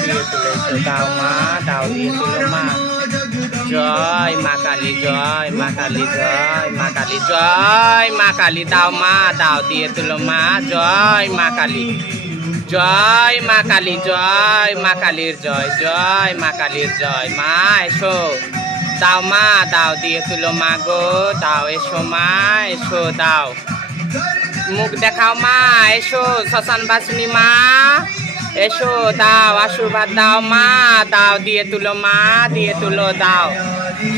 দিয়ে তুলে এসো দাও মা দাও দিয়ে তুলো মা জয় মা কালী জয় মা কালী জয় মা কালী জয় মা কালী দাও মা দাও দিয়ে তুলো মা জয় মা কালী জয় মা কালী জয় মা কালীর জয় জয় মা কালীর জয় মা এসো দাও মা দাও দিয়ে তুলো মা গো দাও এসো মা এসো দাও মুখ দেখাও মা এসো শ্মশান বাসিনী মা এসো দাও আশীর্বাদ দাও মা দাও দিয়ে তুলো মা দিয়ে তুলো দাও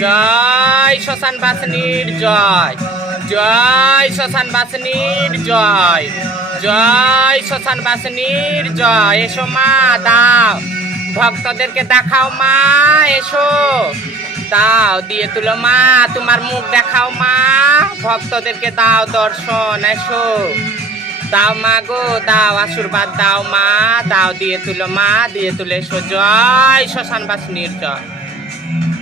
জয় শ্মশান বাসিনীর জয় জয় শ্মশান বাসিনীর জয় জয় শ্মশান বাসিনীর জয় এসো মা দাও ভক্তদেরকে দেখাও মা এসো দাও দিয়ে তুলো মা তোমার মুখ দেখাও মা ভক্তদেরকে দাও দর্শন এসো দাও মা গো দাও আশীর্বাদ দাও মা দাও দিয়ে তুলো মা দিয়ে তুলে এসো জয় শ্মশান বাসিনীর জয়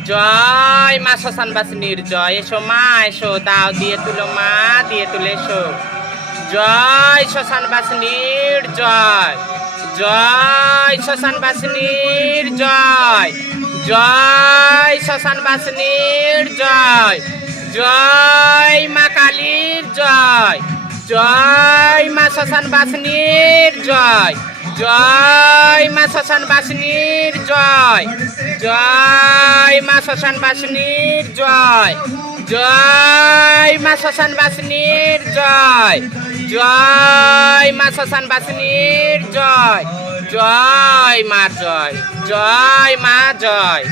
জয় মা শ্মশান বাসিনীর জয় এসো মা এসো দাও দিয়ে তুলো মা দিয়ে তুলে এসো জয় শ্মশান বাসিনীর জয় জয় শ্মশান বাসিনীর জয় জয় শ্মশান বাসিনীর জয় জয় মা কালীর জয় জয় মা শ্মশান বাসিনীর জয় জয় মা শ্মশান বাসিনীর জয় জয় মা শ্মশান বাসিনীর জয় জয় মা শ্মশান বাসিনীর জয় জয় মা শ্মশান বাসিনীর জয় জয় মা জয় জয় মা জয়।